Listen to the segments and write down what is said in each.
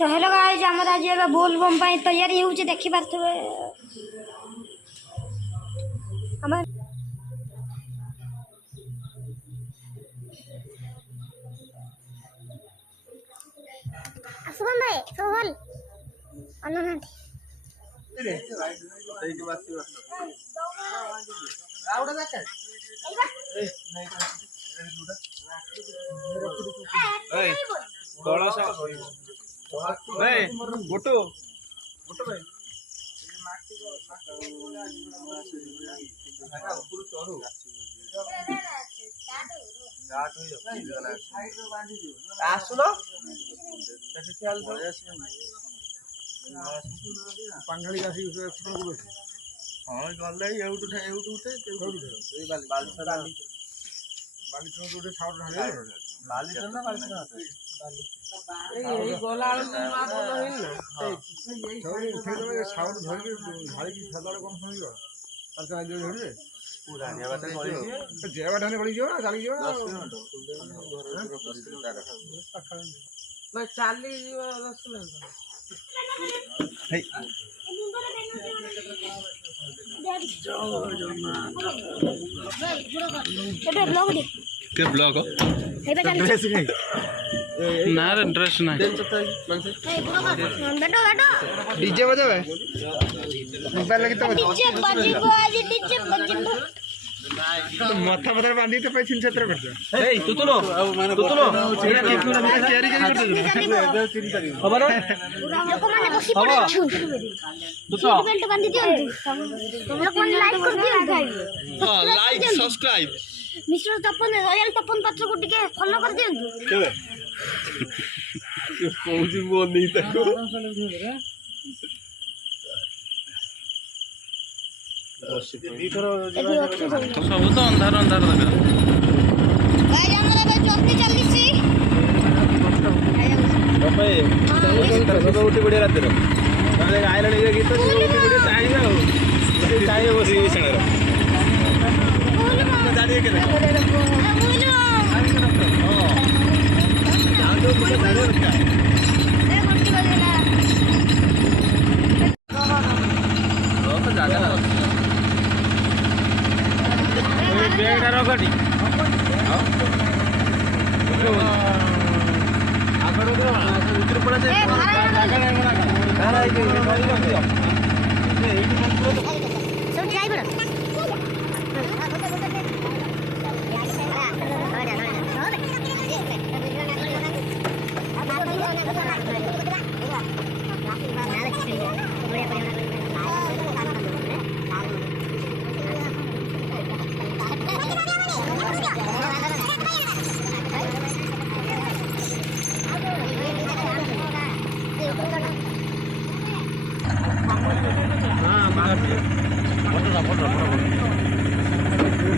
So hello guys हमर आज एबे बोल बम पाई तैयारी होउचे देखि पारथबे हमर शुभम भाई सोहल अननाथ रे एइटी बासी वर्ष आउडा जाका ए नाही ए कळस ए गोटो गोटो भाई माटी पुरु चढ़ू घाट हो साइड रो बांधी दियो आसुनो तसे ख्याल पांगली गासी एक्सप्लोर करू हां गल्ले एउटु उठे ए बाली बाली उठे साउंड ढाले बाली तो ना बाली ना ए गोला आलू मार बोल हिल ना ए साउंड धर के ढाली की सदाले कोन सुनियो अच्छा आज धरे पूरा नेवाटे गली जेवाटाने गली जो ना चाली जो ना 10 मिनिट मैं चाली जीव 10 मिनिट हे केटे ब्लॉग दे के ब्लॉग हो हेबे चल ड्रेस नहीं ना रे ड्रेस नहीं बैठो बैठो डीजे बजावे मोबाइल लगी तो डीजे बजिबो आज डीजे बजिबो माथा बदल बांधी तो पे छिन छत्र करछ ए तू तो लो एटा के पूरा तैयारी करछ खबर लोक माने बसी पड़े छु तू तो बेल्ट बांधी दियो लोक माने लाइक कर दियो हां लाइक सब्सक्राइब मिस्टर तपन रॉयल तपन पत्र को टिके फॉलो कर दियो केबे कोजी बोल नहीं तको सब तो अंधार अंधार लगा गाइस हमरा बे जल्दी जल्दी सी बाबा सब उठी बढ़िया रात रो ताले आइला नहीं गीत उठी बढ़िया चाहिए हो चाहिए बसी बिछण रो गाड़ी के ना गाड़ी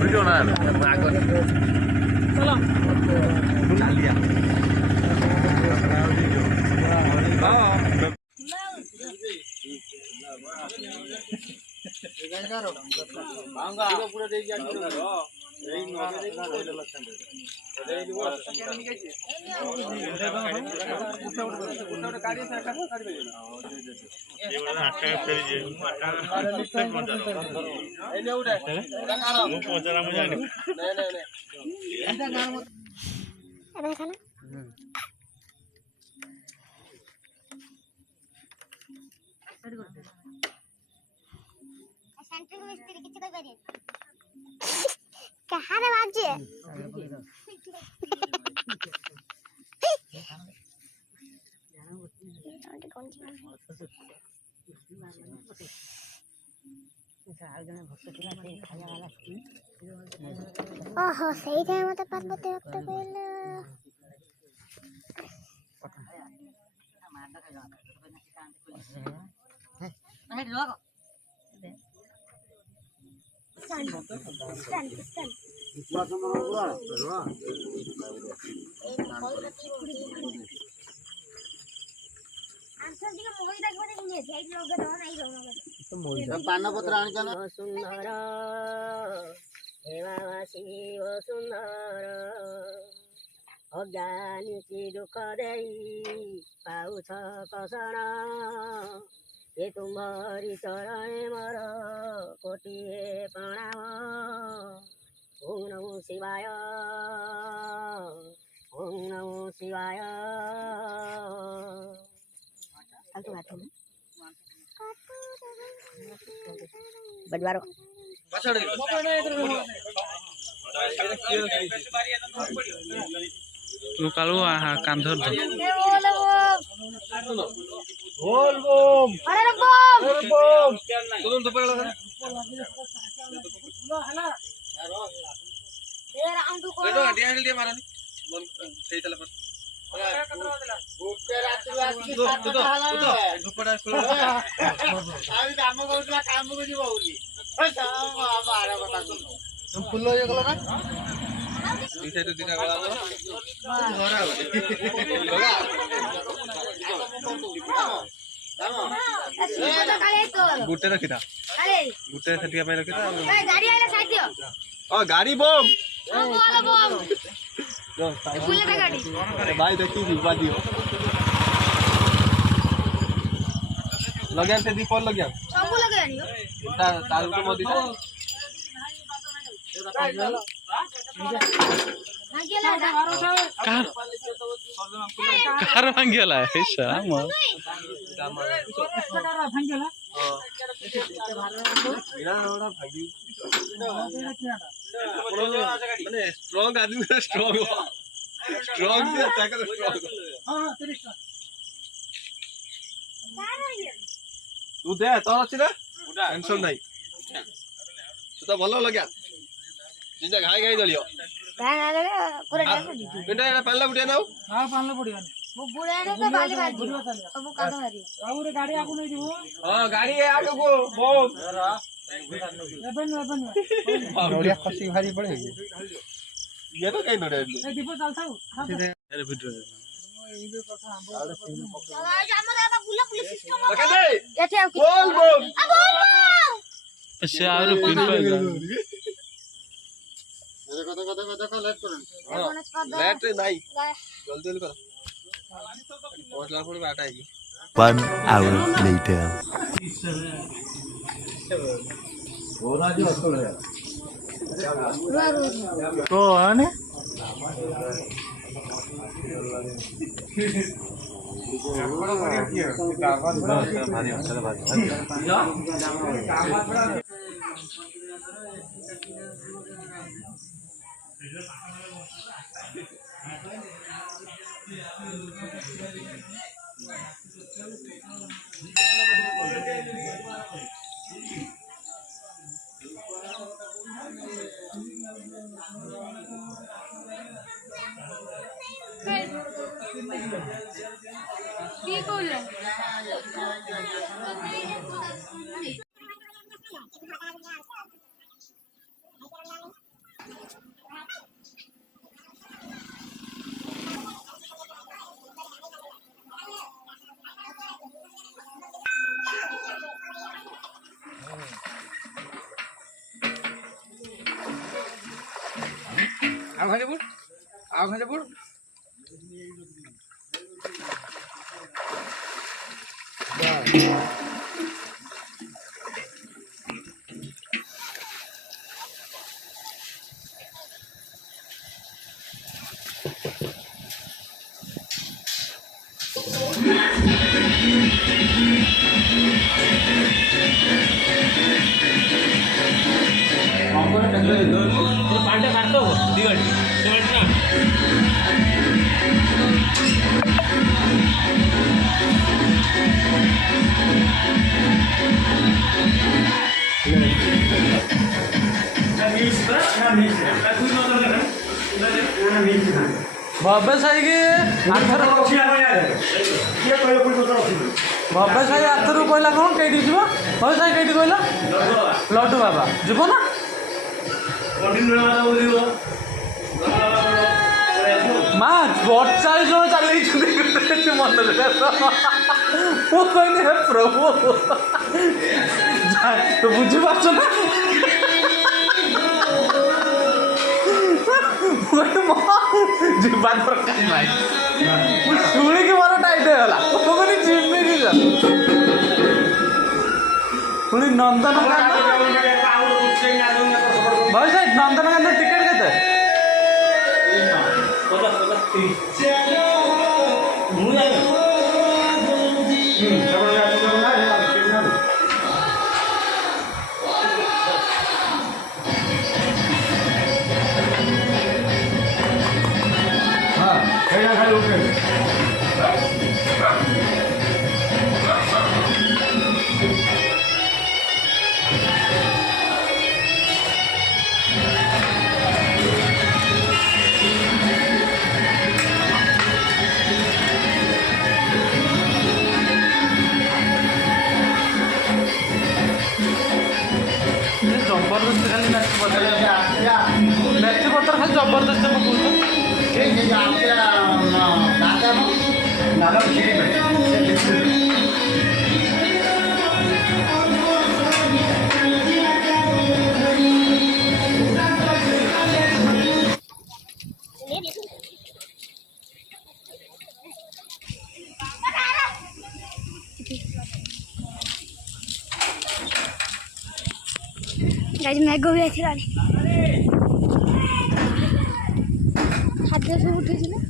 वीडियो ना चलो चालिया पूरा देख कहाँ रे बाजी ओहो सही थे मते पार्वती भक्त कहले नहीं लोग पान पत्र आनी सुंदर हेवासी सुंदर अज्ञानी दुःख देई पाउँछ कसन ये तुम्हारी चरण मर कोटिए प्रणाम ओम नमो शिवाय ओम नमो शिवाय बजवारो तू कालू कांधर बोल बोम अरे बम अरे बोम तुम तो पकड़ ए राम तू को तो हड्डी हड्डी मारा नहीं बोल सही चला पर तुम फुल ये गला ना दिशा तो दिशा गला घरा गुटे रखिता गुटे सेटिया पे रखिता गाड़ी आइला साइड दियो ओ गाड़ी बम बोल बम फुले का गाड़ी भाई देखी दिवा दियो लगे से दीप लग गया सब लगे आनियो तार को मोदी से कार भांगेला है शाम माने स्ट्रांग आदमी स्ट्रांग स्ट्रांग से अटैक स्ट्रांग तू दे तो अच्छी ना टेंशन नहीं तू तो भलो लग्या जिंदा घाई घाई दलियो भाग आ गए पूरा डाल दी पिंडा एटा पाला बुटिया नाउ हां पालना पड़ियो वो बुढ़े ने तो बाली बाज दियो सब कांद मारियो और गाड़ी आगु नहीं दियो हां गाड़ी है आगे को बम अपन बढ़िया खसी भारी पड़ेगी ये तो कहीं नड़े ए दीपो चलता अरे वीडियो हमरा बा बुला पुलिस सिस्टम लगा दे एथे बोल बोल अच्छा और पिन पे लेट नहीं जल्दी जल्दी करो बहुत लाख रुपए आटा है 1 hour later. कौन की बोल रहे आओ खाने बुड़ पांडे काटतो दिवाळी बाबा साई के आठर बाबा साई आठर कहला कौन कई जीव बाबा साई कई कहला लड्डू बाबा जीव ना माँ बच्चा जो चल मन वो कहने प्रभु तो बुझी पार्छ ना ଯିବା ଦରକାର ନାହିଁ ମୁଁ ଶୁଣିକି ମୋର ଟାଇଟ୍ ହେଇଗଲା ମୁଁ କହିଲି ଯିବିନି ଯା ପୁଣି ନନ୍ଦନକାନନ ଭାଇ ସାର୍ ନନ୍ଦନକାନନ ଟିକେଟ୍ କେତେ ଜବରଦସ୍ତି ଖାଲି ମେଥି ପତ୍ର ଖାଲି ଜବରଦସ୍ତି ପକଉଛ गाइस मैगो भी अच्छी रानी हाथ से उठी थी ना